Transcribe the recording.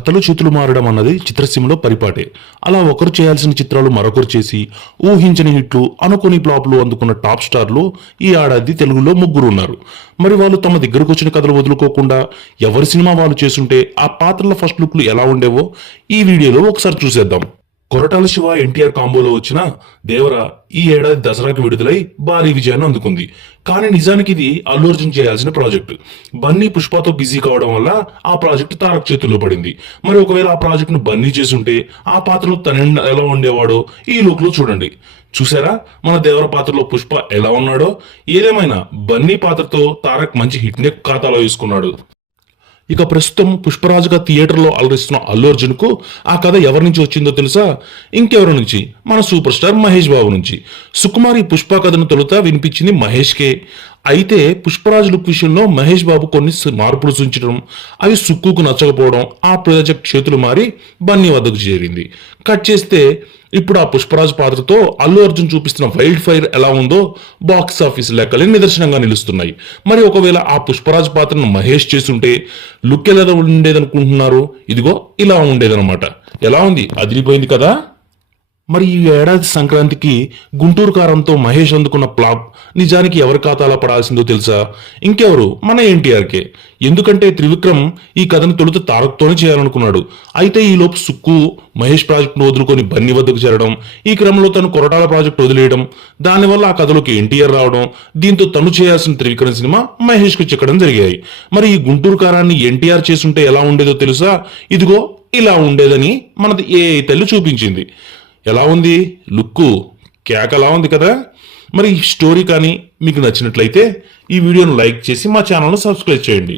కథలు చేతులు మారడం అన్నది చిత్రసీమలో పరిపాటే. అలా ఒకరు చేయాల్సిన చిత్రాలు మరొకరు చేసి ఊహించని హిట్లు, అనుకోని ఫ్లాపులు అందుకున్న టాప్ స్టార్లు ఈ ఏడాది తెలుగులో ముగ్గురు ఉన్నారు. మరి వాళ్ళు తమ దగ్గరకు వచ్చిన కథలు వదులుకోకుండా ఎవరి సినిమా వాళ్ళు చేసుంటే ఆ పాత్రల ఫస్ట్ లుక్లు ఎలా ఉండేవో ఈ వీడియోలో ఒకసారి చూసేద్దాం. కొరటాల శివ ఎన్టీఆర్ కాంబోలో వచ్చిన దేవర ఈ ఏడాది దసరాకి విడుదలై భారీ విజయాన్ని అందుకుంది. కానీ నిజానికి ఇది అల్లు అర్జున్ చేయాల్సిన ప్రాజెక్టు. బన్నీ పుష్పతో బిజీ కావడం వల్ల ఆ ప్రాజెక్టు తారక్ చేతుల్లో పడింది. మరి ఒకవేళ ఆ ప్రాజెక్టును బన్నీ చేసుంటే ఆ పాత్రలో తన ఎలా ఉండేవాడో ఈ లుక్ లో చూడండి. చూసారా మన దేవర పాత్రలో పుష్ప ఎలా ఉన్నాడో? ఏదేమైనా బన్నీ పాత్రతో తారక్ మంచి హిట్ ని ఖాతాలో వేసుకున్నాడు. ఇక ప్రస్తుతం పుష్పరాజుగా థియేటర్లో అలరిస్తున్న అల్లు అర్జున్ కు ఆ కథ ఎవరి నుంచి వచ్చిందో తెలుసా? ఇంకెవరి నుంచి? మన సూపర్ స్టార్ మహేష్ బాబు నుంచి. సుకుమారి పుష్ప కథను తొలుత వినిపించింది మహేష్కే. అయితే పుష్పరాజు లుక్ విషయంలో మహేష్ బాబు కొన్ని మార్పులు సూచించడం, అవి సుక్కుకు నచ్చకపోవడం ఆ ప్రాజెక్ట్ చేతులు మారి బన్నీ వద్దకు చేరింది. కట్ చేస్తే ఇప్పుడు ఆ పుష్పరాజు పాత్రతో అల్లు అర్జున్ చూపిస్తున్న వైల్డ్ ఫైర్ ఎలా ఉందో బాక్స్ ఆఫీస్ లెక్కలే నిదర్శనంగా నిలుస్తున్నాయి. మరి ఒకవేళ ఆ పుష్పరాజు పాత్రను మహేష్ చేసుంటే లుక్ ఎలా ఉండేదనుకుంటున్నారు? ఇదిగో ఇలా ఉండేదన్నమాట. ఎలా ఉంది? అదిరిపోయింది కదా. మరి ఈ ఏడాది సంక్రాంతికి గుంటూరు కారంతో మహేష్ అందుకున్న ఫ్లాప్ నిజానికి ఎవరి ఖాతాలో పడాల్సిందో తెలుసా? ఇంకెవరు? మన ఎన్టీఆర్కే. ఎందుకంటే త్రివిక్రమ్ ఈ కథను తొలుత తారక్తోనే చేయాలనుకున్నాడు. అయితే ఈ లోపు సుక్కు మహేష్ ప్రాజెక్టును వదులుకొని బన్నీ వద్దకు చేరడం, ఈ క్రమంలో తను కొరటాల ప్రాజెక్టు వదిలేయడం, దానివల్ల ఆ కథలోకి ఎన్టీఆర్ రావడం, దీంతో తను చేయాల్సిన త్రివిక్రమ్ సినిమా మహేష్ కు చిక్కడం జరిగాయి. మరి ఈ గుంటూరు కారాన్ని ఎన్టీఆర్ చేసుంటే ఎలా ఉండేదో తెలుసా? ఇదిగో ఇలా ఉండేదని మనది ఏ తల్లి చూపించింది. ఎలా ఉంది లుక్కు? కేకలా ఉంది కదా. మరి ఈ స్టోరీ కానీ మీకు నచ్చినట్లయితే ఈ వీడియోను లైక్ చేసి మా ఛానల్ను సబ్స్క్రైబ్ చేయండి.